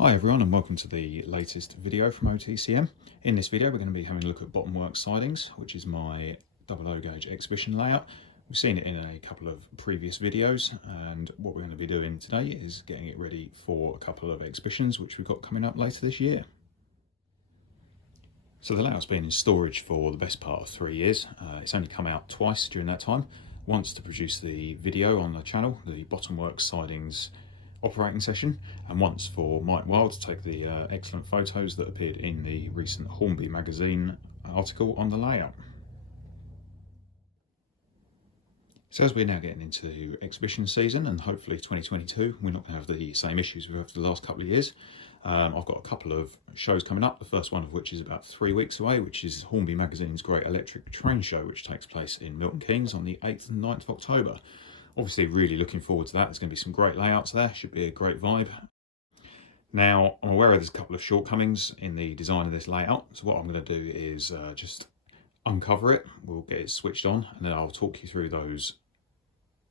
Hi everyone and welcome to the latest video from OTCM. In this video we're going to be having a look at Bottom Works Sidings, which is my double O gauge exhibition layout. We've seen it in a couple of previous videos, and what we're going to be doing today is getting it ready for a couple of exhibitions which we've got coming up later this year. So the layout's been in storage for the best part of 3 years. It's only come out twice during that time. Once to produce the video on the channel, the Bottom Works Sidings operating session, and once for Mike Wild to take the excellent photos that appeared in the recent Hornby magazine article on the layout. So as we're now getting into exhibition season, and hopefully 2022, we're not going to have the same issues we've had for the last couple of years. I've got a couple of shows coming up, the first one of which is about 3 weeks away, which is Hornby Magazine's Great Electric Train Show, which takes place in Milton Keynes on the 8th and 9th of October. Obviously really looking forward to that. There's going to be some great layouts there, should be a great vibe. Now, I'm aware there's a couple of shortcomings in the design of this layout, so what I'm going to do is just uncover it, we'll get it switched on, and then I'll talk you through those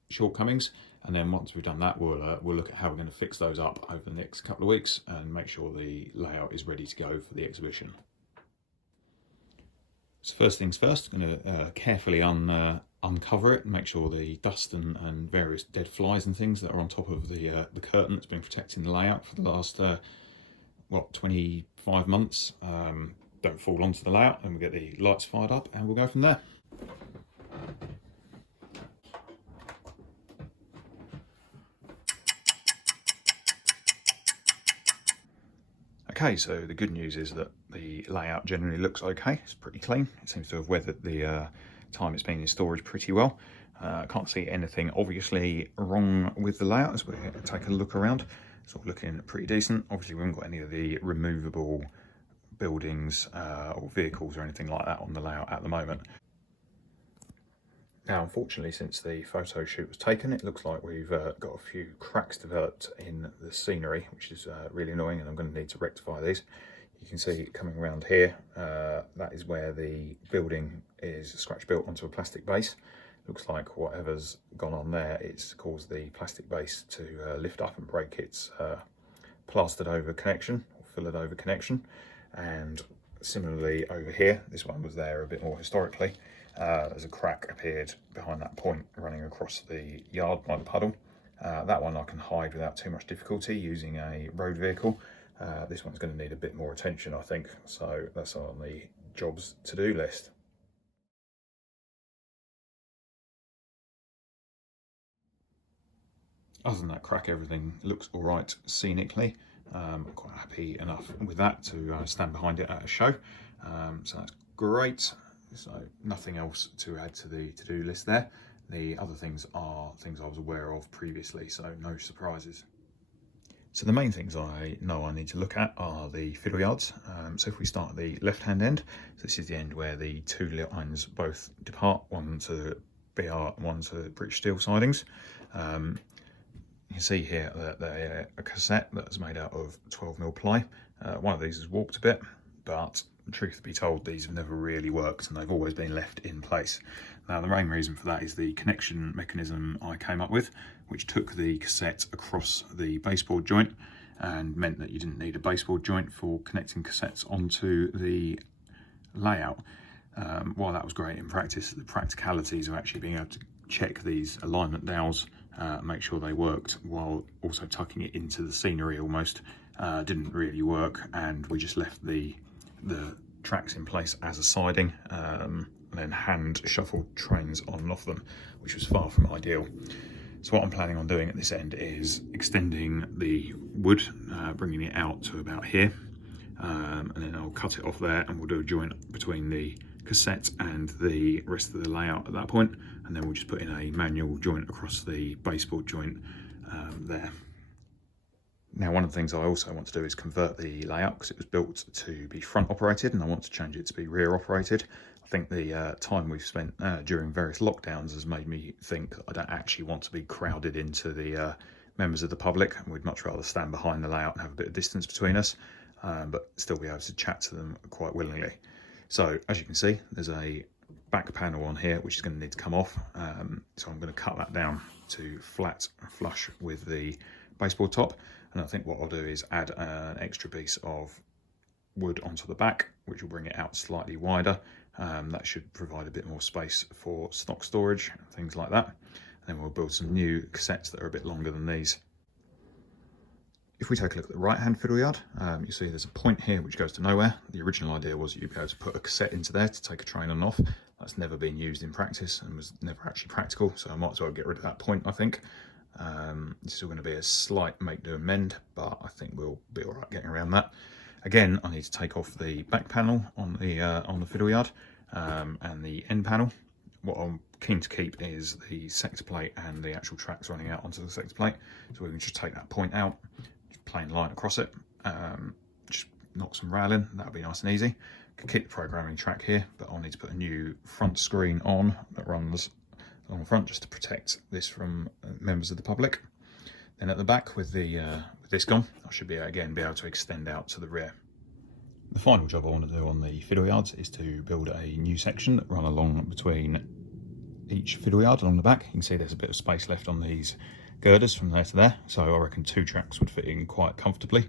shortcomings, and then once we've done that we'll look at how we're going to fix those up over the next couple of weeks and make sure the layout is ready to go for the exhibition. So first things first, I'm going to carefully uncover it and make sure the dust and various dead flies and things that are on top of the curtain that's been protecting the layout for the last 25 months don't fall onto the layout, and we'll get the lights fired up and we'll go from there. Okay, so the good news is that the layout generally looks okay. It's pretty clean. It seems to have weathered the time it's been in storage pretty well. I can't see anything obviously wrong with the layout as we take a look around. It's all looking pretty decent. Obviously we haven't got any of the removable buildings or vehicles or anything like that on the layout at the moment. Now, unfortunately, since the photo shoot was taken, it looks like we've got a few cracks developed in the scenery, which is really annoying, and I'm going to need to rectify these. You can see coming around here, that is where the building is scratch built onto a plastic base. Looks like whatever's gone on there, it's caused the plastic base to lift up and break its plastered over connection, or filled over connection. And similarly over here, this one was there a bit more historically. There's a crack appeared behind that point running across the yard by the puddle. That one I can hide without too much difficulty using a road vehicle. This one's going to need a bit more attention, I think, so that's on the jobs to-do list. Other than that crack, everything looks all right scenically. I'm quite happy enough with that to stand behind it at a show, so that's great. So nothing else to add to the to-do list there. The other things are things I was aware of previously, so no surprises. So the main things I know I need to look at are the fiddle yards. So if we start at the left-hand end, so this is the end where the two lines both depart, one to BR and one to British Steel Sidings. You can see here that they're a cassette that's made out of 12mm ply. One of these has warped a bit, but truth be told, these have never really worked and they've always been left in place. Now, the main reason for that is the connection mechanism I came up with, which took the cassette across the baseboard joint and meant that you didn't need a baseboard joint for connecting cassettes onto the layout. While that was great in practice, the practicalities of actually being able to check these alignment dowels, make sure they worked while also tucking it into the scenery almost, didn't really work, and we just left the tracks in place as a siding, and then hand shuffled trains on and off them, which was far from ideal. So what I'm planning on doing at this end is extending the wood, bringing it out to about here, and then I'll cut it off there and we'll do a joint between the cassette and the rest of the layout at that point, and then we'll just put in a manual joint across the baseboard joint there. Now, one of the things I also want to do is convert the layout, because it was built to be front operated and I want to change it to be rear operated. I think the time we've spent during various lockdowns has made me think that I don't actually want to be crowded into the members of the public, and we'd much rather stand behind the layout and have a bit of distance between us, but still be able to chat to them quite willingly. So as you can see, there's a back panel on here which is going to need to come off, so I'm going to cut that down to flat flush with the baseboard top. And I think what I'll do is add an extra piece of wood onto the back, which will bring it out slightly wider. That should provide a bit more space for stock storage and things like that. And then we'll build some new cassettes that are a bit longer than these. If we take a look at the right hand fiddle yard, you see there's a point here which goes to nowhere. The original idea was you'd be able to put a cassette into there to take a train on and off. That's never been used in practice and was never actually practical, so I might as well get rid of that point, I think. This is all going to be a slight make do and mend, but I think we'll be all right getting around that. Again, I need to take off the back panel on the fiddle yard and the end panel. What I'm keen to keep is the sector plate and the actual tracks running out onto the sector plate, so we can just take that point out, just plain line across it, just knock some rail in. That'll be nice and easy. Can keep the programming track here, but I'll need to put a new front screen on that runs along the front just to protect this from members of the public. Then at the back with this gone, I should be able to extend out to the rear. The final job I want to do on the fiddle yards is to build a new section that run along between each fiddle yard along the back. You can see there's a bit of space left on these girders from there to there, so I reckon 2 tracks would fit in quite comfortably.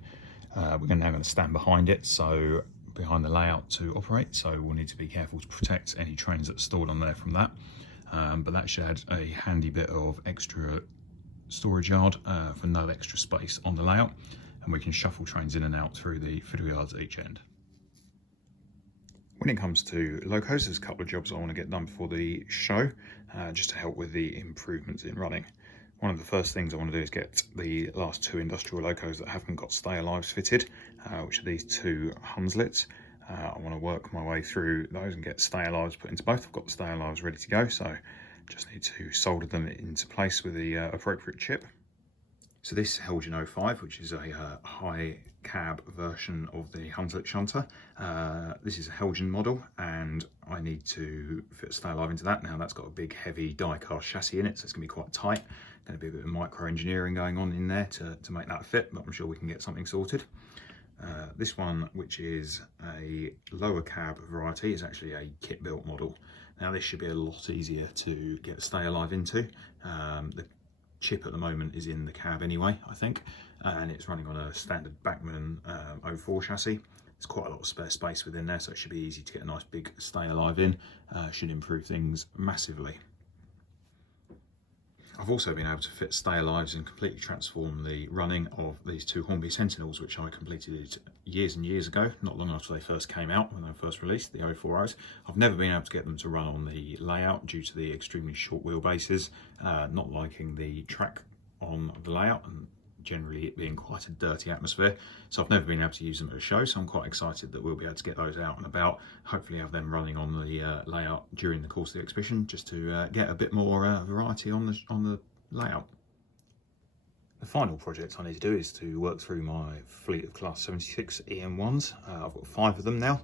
We're now going to stand behind it, so behind the layout to operate, so we'll need to be careful to protect any trains that are stored on there from that. But that should add a handy bit of extra storage yard for no extra space on the layout, and we can shuffle trains in and out through the fiddle yards at each end. When it comes to locos, there's a couple of jobs I want to get done before the show, just to help with the improvements in running. One of the first things I want to do is get the last 2 industrial locos that haven't got stay-alives fitted, which are these 2 Hunslets. I want to work my way through those and get stay-alives put into both. I've got the stay-alives ready to go, so just need to solder them into place with the appropriate chip. So this is Helgen 05, which is a high cab version of the Hunslet shunter. This is a Helgen model, and I need to fit a stay-alive into that. Now that's got a big heavy die-cast chassis in it, so it's going to be quite tight. Going to be a bit of micro-engineering going on in there to make that fit, but I'm sure we can get something sorted. This one, which is a lower cab variety, is actually a kit-built model. Now this should be a lot easier to get a stay-alive into. The chip at the moment is in the cab anyway, I think, and it's running on a standard Bachmann 04 chassis. There's quite a lot of spare space within there, so it should be easy to get a nice big stay-alive in. Should improve things massively. I've also been able to fit stay-alives and completely transform the running of these 2 Hornby Sentinels, which I completed years and years ago, not long after they first came out, when they were first released, the 04s. I've never been able to get them to run on the layout due to the extremely short wheelbases, not liking the track on the layout, and generally it being quite a dirty atmosphere. So I've never been able to use them at a show, so I'm quite excited that we'll be able to get those out and about, hopefully have them running on the layout during the course of the exhibition, just to get a bit more variety on the layout. The final project I need to do is to work through my fleet of Class 76 EM1s. I've got 5 of them now.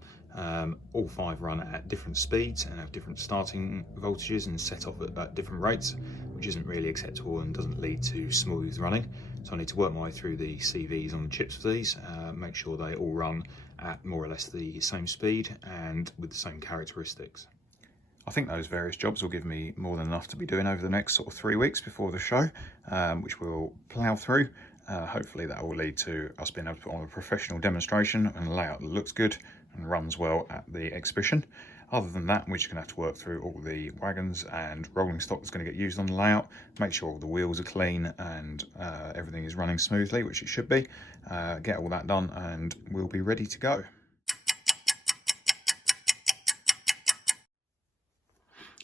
All 5 run at different speeds and have different starting voltages and set off at different rates, which isn't really acceptable and doesn't lead to smooth running. So I need to work my way through the CVs on the chips for these, make sure they all run at more or less the same speed and with the same characteristics. I think those various jobs will give me more than enough to be doing over the next sort of 3 weeks before the show, which we'll plough through. Hopefully that will lead to us being able to put on a professional demonstration and a layout that looks good and runs well at the exhibition. Other than that, we're just going to have to work through all the wagons and rolling stock that's going to get used on the layout, make sure all the wheels are clean and everything is running smoothly, which it should be. Get all that done and we'll be ready to go.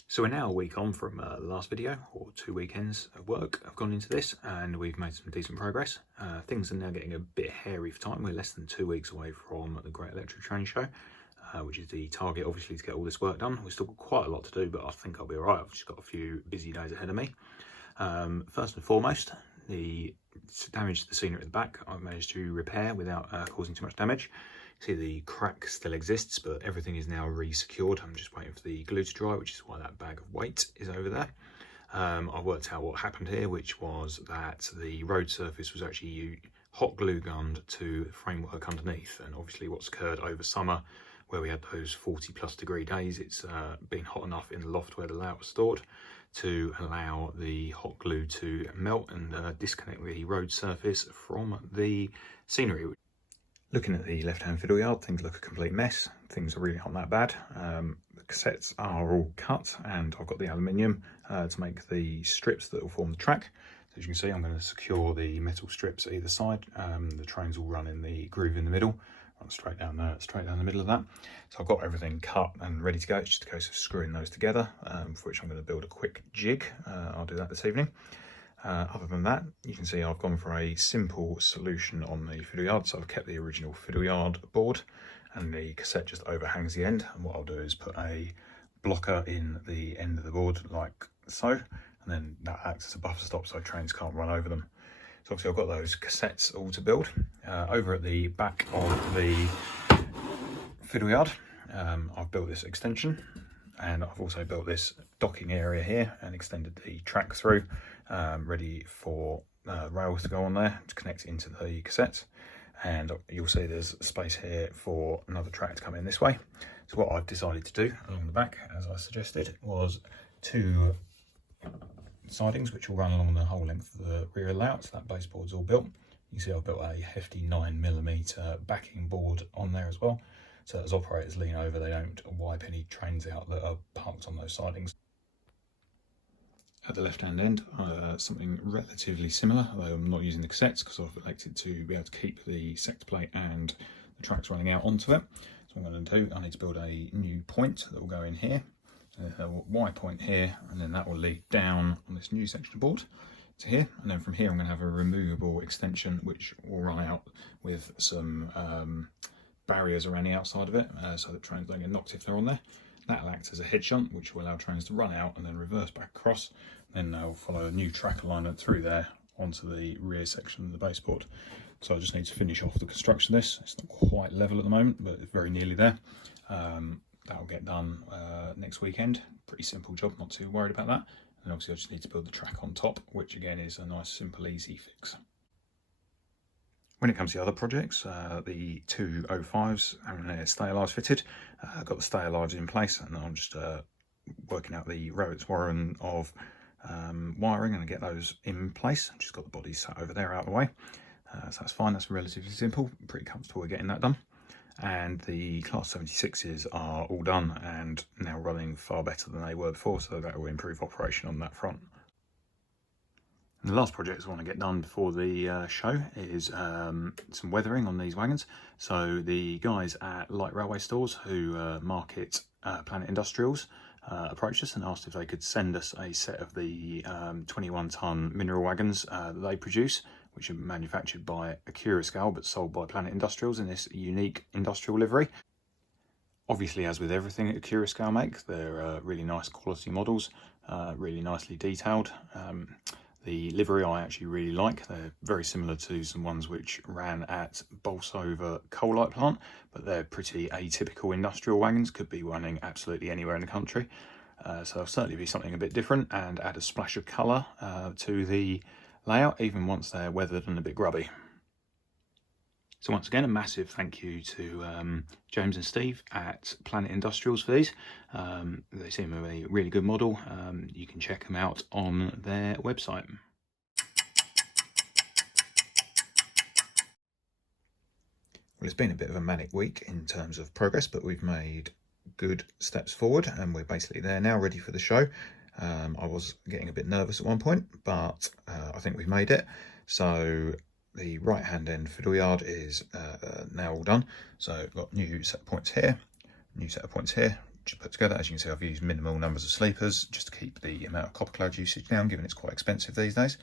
So we're now a week on from the last video, or 2 weekends of work have gone into this, and we've made some decent progress. Things are now getting a bit hairy for time. We're less than 2 weeks away from the Great Electric Train Show, which is the target, obviously, to get all this work done. We've still got quite a lot to do, but I think I'll be all right. I've just got a few busy days ahead of me. First and foremost, the damage to the scenery at the back I've managed to repair without causing too much damage. See, the crack still exists, but everything is now re-secured. I'm just waiting for the glue to dry, which is why that bag of weight is over there. I worked out what happened here, which was that the road surface was actually hot glue gunned to the framework underneath, and obviously what's occurred over summer, where we had those 40+ degree days, it's been hot enough in the loft where the layout was stored. to allow the hot glue to melt and disconnect the road surface from the scenery. Looking at the left-hand fiddle yard, things look a complete mess. Things are really not that bad. The cassettes are all cut, and I've got the aluminium to make the strips that will form the track. So as you can see, I'm going to secure the metal strips either side. The trains will run in the groove in the middle, run straight down the middle of that. So I've got everything cut and ready to go. It's just a case of screwing those together, for which I'm going to build a quick jig. I'll do that this evening. Other than that, you can see I've gone for a simple solution on the fiddle yard. So I've kept the original fiddle yard board, and the cassette just overhangs the end. And what I'll do is put a blocker in the end of the board like so, and then that acts as a buffer stop so trains can't run over them. So obviously I've got those cassettes all to build. Over at the back of the fiddle yard, I've built this extension, and I've also built this docking area here and extended the track through, ready for rails to go on there to connect it into the cassettes. And you'll see there's space here for another track to come in this way. So what I've decided to do along the back, as I suggested, was 2 sidings which will run along the whole length of the rear layout. So that baseboard's all built. You can see I've built a hefty 9mm backing board on there as well, so that as operators lean over, they don't wipe any trains out that are parked on those sidings. At the left-hand end, something relatively similar, although I'm not using the cassettes because I've elected to be able to keep the sector plate and the tracks running out onto it. So what I'm going to do, I need to build a new point that will go in here, a Y point here, and then that will lead down on this new section of board to here. And then from here I'm going to have a removable extension which will run out with some barriers around the outside of it, so that trains don't get knocked if they're on there. That'll act as a head shunt which will allow trains to run out and then reverse back across. Then they'll follow a new track alignment through there onto the rear section of the baseboard. So I just need to finish off the construction of this. It's not quite level at the moment, but it's very nearly there. That'll get done next weekend. Pretty simple job, not too worried about that. And obviously I just need to build the track on top, which again is a nice, simple, easy fix. When it comes to other projects, the 2 05s having their stay alives fitted, I've got the stay alives in place, and I'm just working out the rabbit's warren of wiring and get those in place. I've just got the bodies sat over there out of the way, so that's fine. That's relatively simple, pretty comfortable with getting that done. And the Class 76s are all done and now running far better than they were before, so that will improve operation on that front. And the last project I want to get done before the show is some weathering on these wagons. So the guys at Light Railway Stores who market Planet Industrials approached us and asked if they could send us a set of the 21-ton mineral wagons that they produce, which are manufactured by Accurascale but sold by Planet Industrials in this unique industrial livery. Obviously, as with everything that Accurascale make, they're really nice quality models, really nicely detailed. The livery I actually really like. They're very similar to some ones which ran at Bolsover coal light plant, but they're pretty atypical industrial wagons, could be running absolutely anywhere in the country. So they'll certainly be something a bit different and add a splash of colour to the layout, even once they're weathered and a bit grubby. So once again, a massive thank you to James and Steve at Planet Industrials for these. They seem to be a really good model. You can check them out on their website. Well, it's been a bit of a manic week in terms of progress, but we've made good steps forward and we're basically there now, ready for the show. I was getting a bit nervous at one point, but I think we've made it. So the right hand end fiddle yard is now all done. So I've got new set of points here, new set of points here, just put together. As you can see, I've used minimal numbers of sleepers just to keep the amount of copper clad usage down, given it's quite expensive these days.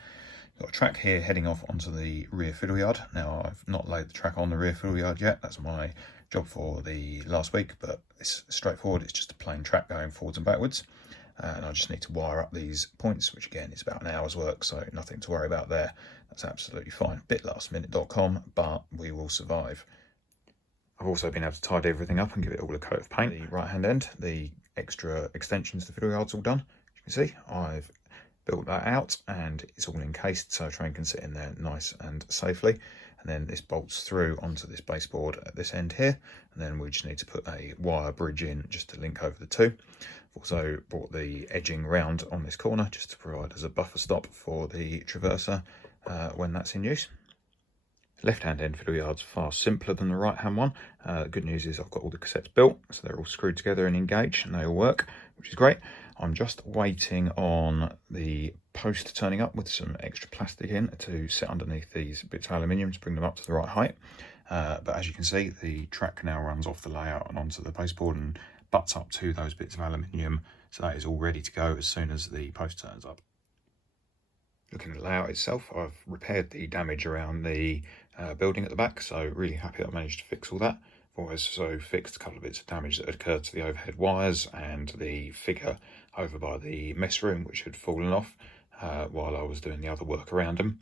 Got a track here heading off onto the rear fiddle yard. Now I've not laid the track on the rear fiddle yard yet. That's my job for the last week, but it's straightforward. It's just a plain track going forwards and backwards. And I just need to wire up these points, which again is about an hour's work, so nothing to worry about there. That's absolutely fine. Bit lastminute.com, but we will survive. I've also been able to tidy everything up and give it all a coat of paint. The right hand end, the extra extensions to the fiddle yard's all done. As you can see, I've built that out, and it's all encased so a train can sit in there nice and safely. And then this bolts through onto this baseboard at this end here, and then we just need to put a wire bridge in just to link over the two. I've also brought the edging round on this corner just to provide as a buffer stop for the traverser when that's in use. Left-hand end fiddle yard's far simpler than the right-hand one. The good news is I've got all the cassettes built, so they're all screwed together and engaged, and they all work, which is great. I'm just waiting on the post turning up with some extra plastic in to sit underneath these bits of aluminium to bring them up to the right height. But as you can see, the track now runs off the layout and onto the baseboard and butts up to those bits of aluminium, so that is all ready to go as soon as the post turns up. Looking at the layout itself, I've repaired the damage around the building at the back, so really happy that I managed to fix all that. I've also fixed a couple of bits of damage that had occurred to the overhead wires and the figure over by the mess room, which had fallen off while I was doing the other work around them.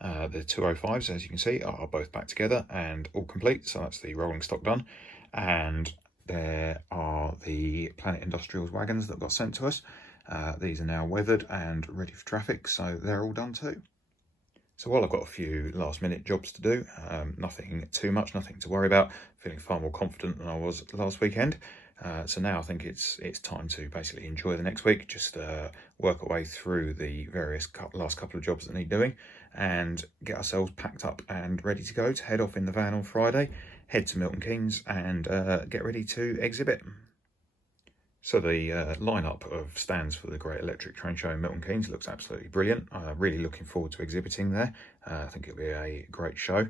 The 205s, as you can see, are both back together and all complete, so that's the rolling stock done. And there are the Planet Industrials wagons that got sent to us. These are now weathered and ready for traffic, so they're all done too. So while I've got a few last minute jobs to do, nothing too much, nothing to worry about, feeling far more confident than I was last weekend. So now I think it's time to basically enjoy the next week, just work our way through the various last couple of jobs that need doing and get ourselves packed up and ready to go to head off in the van on Friday, head to Milton Keynes and get ready to exhibit. So the lineup of stands for the Great Electric Train Show in Milton Keynes looks absolutely brilliant. Really looking forward to exhibiting there. I think it'll be a great show.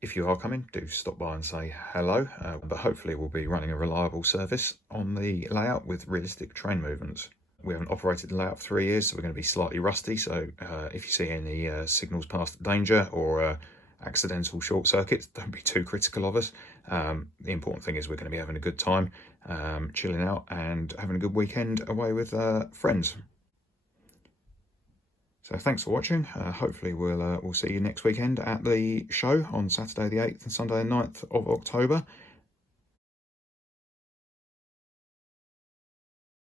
If you are coming, do stop by and say hello, but hopefully we'll be running a reliable service on the layout with realistic train movements. We haven't operated the layout for 3 years, so we're going to be slightly rusty, so if you see any signals past danger or accidental short circuits, don't be too critical of us. The important thing is we're going to be having a good time, chilling out and having a good weekend away with friends. So thanks for watching. Hopefully we'll see you next weekend at the show on Saturday the 8th and Sunday the 9th of October.